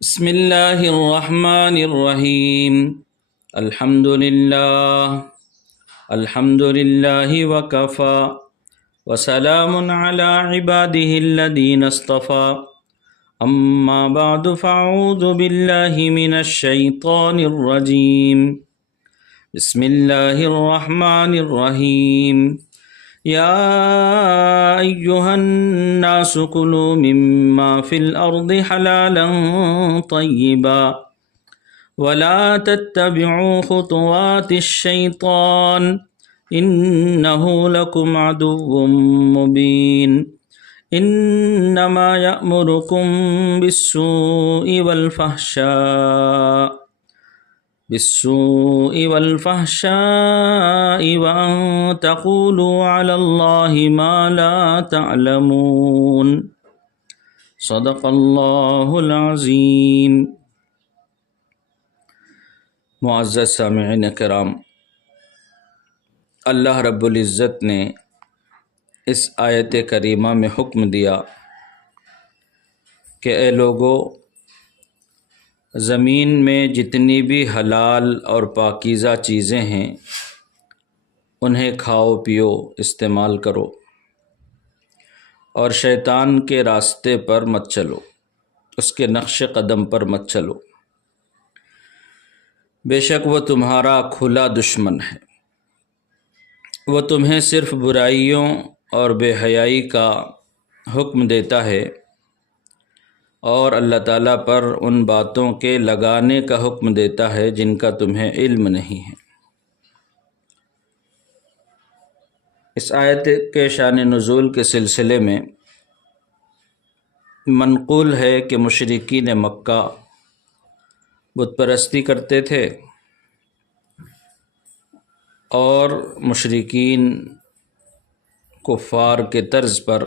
بسم اللہ الرحمن الرحیم الحمد للہ وکفا وسلام علی عباده الذین اصطفا اما بعد فاعوذ باللہ من الشیطان الرجیم بسم اللہ الرحمن الرحیم یا ایہا الناس کلوا مما فی الارض حلالا طیبا ولا تتبعوا خطوات الشیطان انہ لکم عدو مبین انما یأمرکم بالسوء والفحشاء وأن تقولوا على الله ما لا تعلمون صدق اللہ العظیم۔ معزز سامعین کرام، اللہ رب العزت نے اس آیت کریمہ میں حکم دیا کہ اے لوگو، زمین میں جتنی بھی حلال اور پاکیزہ چیزیں ہیں انہیں کھاؤ پیو استعمال کرو، اور شیطان کے راستے پر مت چلو، اس کے نقش قدم پر مت چلو، بے شک وہ تمہارا کھلا دشمن ہے۔ وہ تمہیں صرف برائیوں اور بے حیائی کا حکم دیتا ہے اور اللہ تعالیٰ پر ان باتوں کے لگانے کا حکم دیتا ہے جن کا تمہیں علم نہیں ہے۔ اس آیت کے شان نزول کے سلسلے میں منقول ہے کہ مشرکین مکہ بت پرستی کرتے تھے، اور مشرکین کفار کے طرز پر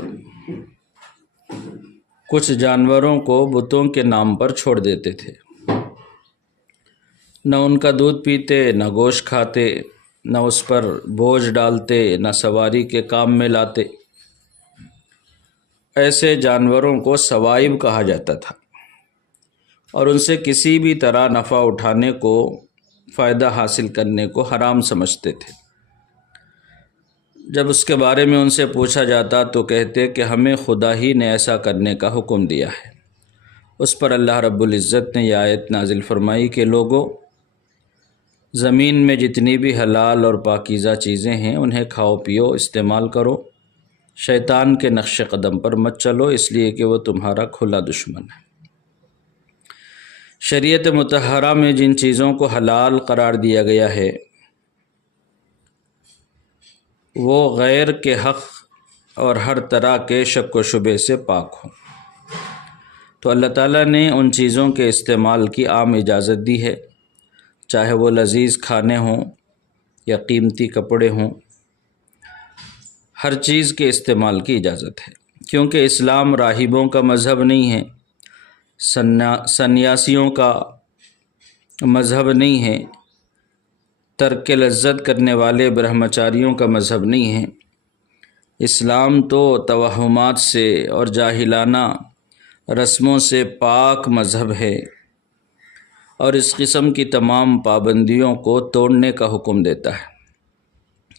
کچھ جانوروں کو بتوں کے نام پر چھوڑ دیتے تھے، نہ ان کا دودھ پیتے، نہ گوشت کھاتے، نہ اس پر بوجھ ڈالتے، نہ سواری کے کام میں لاتے۔ ایسے جانوروں کو سوائب کہا جاتا تھا، اور ان سے کسی بھی طرح نفع اٹھانے کو، فائدہ حاصل کرنے کو حرام سمجھتے تھے۔ جب اس کے بارے میں ان سے پوچھا جاتا تو کہتے کہ ہمیں خدا ہی نے ایسا کرنے کا حکم دیا ہے۔ اس پر اللہ رب العزت نے یہ آیت نازل فرمائی کہ لوگو، زمین میں جتنی بھی حلال اور پاکیزہ چیزیں ہیں انہیں کھاؤ پیو استعمال کرو، شیطان کے نقش قدم پر مت چلو، اس لیے کہ وہ تمہارا کھلا دشمن ہے۔ شریعت مطہرہ میں جن چیزوں کو حلال قرار دیا گیا ہے وہ غیر کے حق اور ہر طرح کے شک و شبے سے پاک ہوں، تو اللہ تعالیٰ نے ان چیزوں کے استعمال کی عام اجازت دی ہے، چاہے وہ لذیذ کھانے ہوں یا قیمتی کپڑے ہوں، ہر چیز کے استعمال کی اجازت ہے، کیونکہ اسلام راہبوں کا مذہب نہیں ہے، سنیاسیوں کا مذہب نہیں ہے، ترک لذت کرنے والے برہمچاریوں کا مذہب نہیں ہے۔ اسلام تو توہمات سے اور جاہلانہ رسموں سے پاک مذہب ہے، اور اس قسم کی تمام پابندیوں کو توڑنے کا حکم دیتا ہے،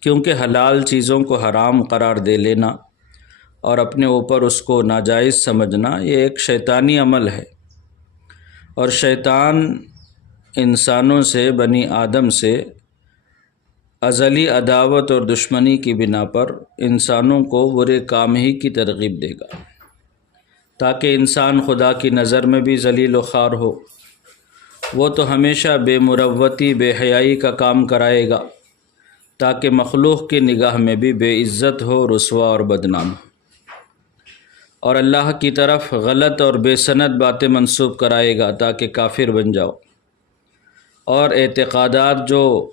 کیونکہ حلال چیزوں کو حرام قرار دے لینا اور اپنے اوپر اس کو ناجائز سمجھنا یہ ایک شیطانی عمل ہے، اور شیطان انسانوں سے، بنی آدم سے ازلی عداوت اور دشمنی کی بنا پر انسانوں کو برے کام ہی کی ترغیب دے گا، تاکہ انسان خدا کی نظر میں بھی ذلیل و خوار ہو۔ وہ تو ہمیشہ بے مروتی، بے حیائی کا کام کرائے گا، تاکہ مخلوق کی نگاہ میں بھی بے عزت ہو، رسوا اور بدنام ہو، اور اللہ کی طرف غلط اور بے سند باتیں منسوب کرائے گا تاکہ کافر بن جاؤ، اور اعتقادات جو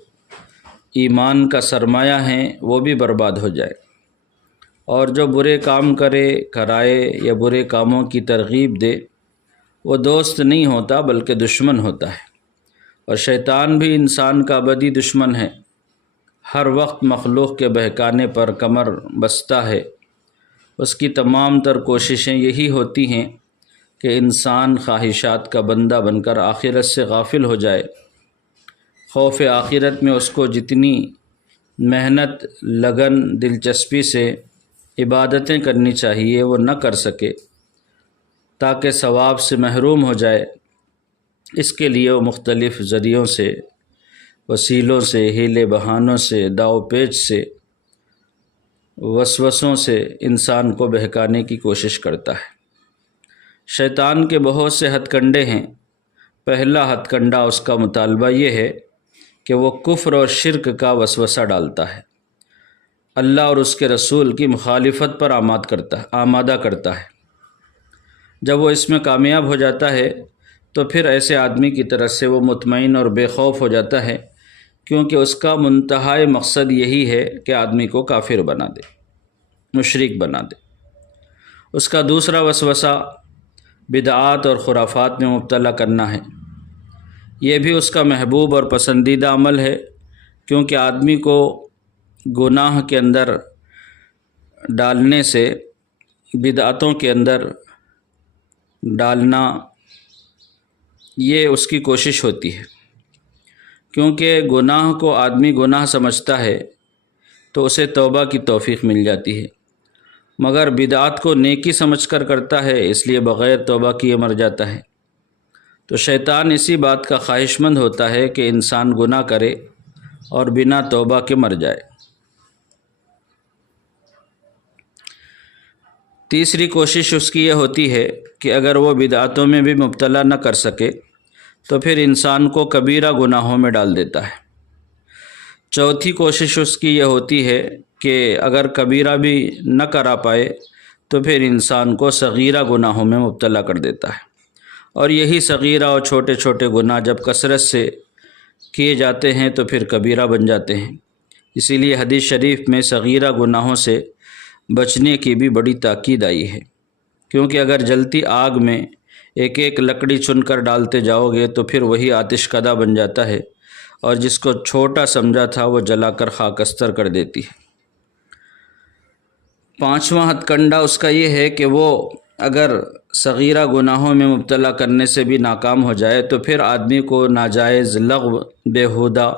ایمان کا سرمایہ ہیں وہ بھی برباد ہو جائے، اور جو برے کام کرائے یا برے کاموں کی ترغیب دے وہ دوست نہیں ہوتا بلکہ دشمن ہوتا ہے، اور شیطان بھی انسان کا ابدی دشمن ہے، ہر وقت مخلوق کے بہکانے پر کمر بستہ ہے۔ اس کی تمام تر کوششیں یہی ہوتی ہیں کہ انسان خواہشات کا بندہ بن کر آخرت سے غافل ہو جائے، خوف آخرت میں اس کو جتنی محنت، لگن، دلچسپی سے عبادتیں کرنی چاہیے وہ نہ کر سکے، تاکہ ثواب سے محروم ہو جائے، اس کے لیے وہ مختلف ذریعوں سے، وسیلوں سے، ہیلے بہانوں سے، داؤ پیچ سے، وسوسوں سے انسان کو بہکانے کی کوشش کرتا ہے۔ شیطان کے بہت سے ہتھ کنڈے ہیں۔ پہلا ہتھ کنڈا اس کا مطالبہ یہ ہے کہ وہ کفر اور شرک کا وسوسہ ڈالتا ہے، اللہ اور اس کے رسول کی مخالفت پر آمادہ کرتا ہے۔ جب وہ اس میں کامیاب ہو جاتا ہے تو پھر ایسے آدمی کی طرف سے وہ مطمئن اور بے خوف ہو جاتا ہے، کیونکہ اس کا منتہائی مقصد یہی ہے کہ آدمی کو کافر بنا دے، مشرک بنا دے۔ اس کا دوسرا وسوسہ بدعات اور خرافات میں مبتلا کرنا ہے۔ یہ بھی اس کا محبوب اور پسندیدہ عمل ہے، کیونکہ آدمی کو گناہ کے اندر ڈالنے سے، بدعتوں کے اندر ڈالنا، یہ اس کی کوشش ہوتی ہے، کیونکہ گناہ کو آدمی گناہ سمجھتا ہے تو اسے توبہ کی توفیق مل جاتی ہے، مگر بدعات کو نیکی سمجھ کر کرتا ہے، اس لیے بغیر توبہ کیے مر جاتا ہے۔ تو شیطان اسی بات کا خواہش مند ہوتا ہے کہ انسان گناہ کرے اور بنا توبہ کے مر جائے۔ تیسری کوشش اس کی یہ ہوتی ہے کہ اگر وہ بدعتوں میں بھی مبتلا نہ کر سکے تو پھر انسان کو کبیرہ گناہوں میں ڈال دیتا ہے۔ چوتھی کوشش اس کی یہ ہوتی ہے کہ اگر کبیرہ بھی نہ کرا پائے تو پھر انسان کو صغیرہ گناہوں میں مبتلا کر دیتا ہے، اور یہی صغیرہ اور چھوٹے چھوٹے گناہ جب کثرت سے کیے جاتے ہیں تو پھر کبیرہ بن جاتے ہیں۔ اسی لیے حدیث شریف میں صغیرہ گناہوں سے بچنے کی بھی بڑی تاکید آئی ہے، کیونکہ اگر جلتی آگ میں ایک ایک لکڑی چن کر ڈالتے جاؤ گے تو پھر وہی آتش کدہ بن جاتا ہے، اور جس کو چھوٹا سمجھا تھا وہ جلا کر خاکستر کر دیتی ہے۔ پانچواں ہتھ کنڈا اس کا یہ ہے کہ وہ اگر صغیرہ گناہوں میں مبتلا کرنے سے بھی ناکام ہو جائے تو پھر آدمی کو ناجائز، لغو، بیہودہ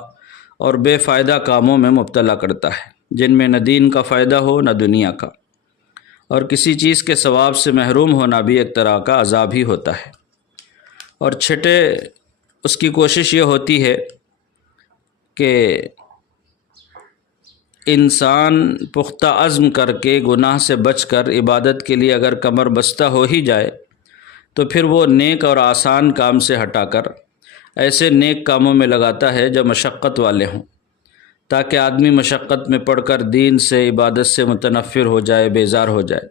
اور بے فائدہ کاموں میں مبتلا کرتا ہے، جن میں نہ دین کا فائدہ ہو نہ دنیا کا، اور کسی چیز کے ثواب سے محروم ہونا بھی ایک طرح کا عذاب ہی ہوتا ہے۔ اور چھٹے اس کی کوشش یہ ہوتی ہے کہ انسان پختہ عزم کر کے گناہ سے بچ کر عبادت کے لیے اگر کمر بستہ ہو ہی جائے تو پھر وہ نیک اور آسان کام سے ہٹا کر ایسے نیک کاموں میں لگاتا ہے جو مشقت والے ہوں، تاکہ آدمی مشقت میں پڑھ کر دین سے، عبادت سے متنفر ہو جائے، بیزار ہو جائے۔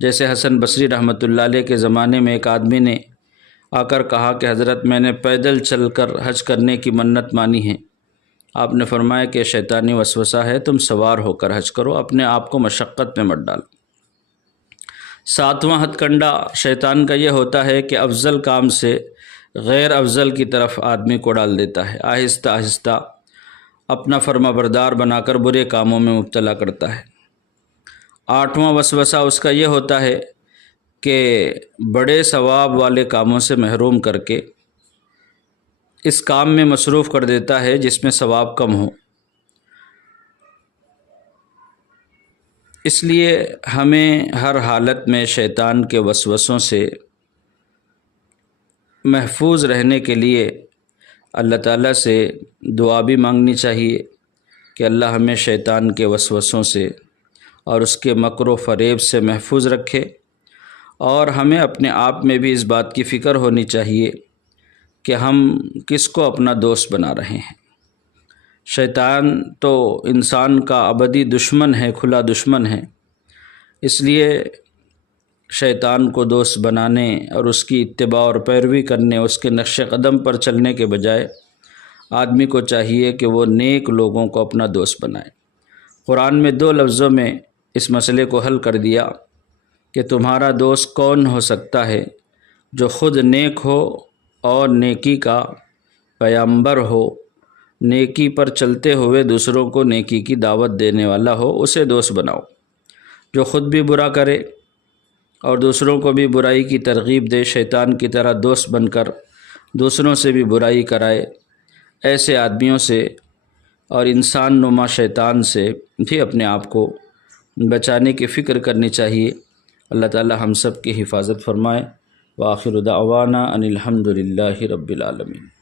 جیسے حسن بصری رحمۃ اللہ علیہ کے زمانے میں ایک آدمی نے آ کر کہا کہ حضرت میں نے پیدل چل کر حج کرنے کی منت مانی ہے۔ آپ نے فرمایا کہ شیطانی وسوسہ ہے، تم سوار ہو کر حج کرو، اپنے آپ کو مشقت میں مت ڈالو۔ ساتواں ہتھ کنڈا شیطان کا یہ ہوتا ہے کہ افضل کام سے غیر افضل کی طرف آدمی کو ڈال دیتا ہے، آہستہ آہستہ اپنا فرما بردار بنا کر برے کاموں میں مبتلا کرتا ہے۔ آٹھواں وسوسہ اس کا یہ ہوتا ہے کہ بڑے ثواب والے کاموں سے محروم کر کے اس کام میں مصروف کر دیتا ہے جس میں ثواب کم ہو۔ اس لیے ہمیں ہر حالت میں شیطان کے وسوسوں سے محفوظ رہنے کے لیے اللہ تعالیٰ سے دعا بھی مانگنی چاہیے کہ اللہ ہمیں شیطان کے وسوسوں سے اور اس کے مکر و فریب سے محفوظ رکھے، اور ہمیں اپنے آپ میں بھی اس بات کی فکر ہونی چاہیے کہ ہم کس کو اپنا دوست بنا رہے ہیں۔ شیطان تو انسان کا ابدی دشمن ہے، کھلا دشمن ہے، اس لیے شیطان کو دوست بنانے اور اس کی اتباع اور پیروی کرنے، اس کے نقش قدم پر چلنے کے بجائے آدمی کو چاہیے کہ وہ نیک لوگوں کو اپنا دوست بنائے۔ قرآن میں 2 لفظوں میں اس مسئلے کو حل کر دیا کہ تمہارا دوست کون ہو سکتا ہے جو خود نیک ہو اور نیکی کا پیامبر ہو، نیکی پر چلتے ہوئے دوسروں کو نیکی کی دعوت دینے والا ہو، اسے دوست بناؤ۔ جو خود بھی برا کرے اور دوسروں کو بھی برائی کی ترغیب دے، شیطان کی طرح دوست بن کر دوسروں سے بھی برائی کرائے، ایسے آدمیوں سے اور انسان نما شیطان سے بھی اپنے آپ کو بچانے کی فکر کرنی چاہیے۔ اللہ تعالی ہم سب کی حفاظت فرمائے۔ وآخر دعوانا ان الحمد للہ رب العالمین۔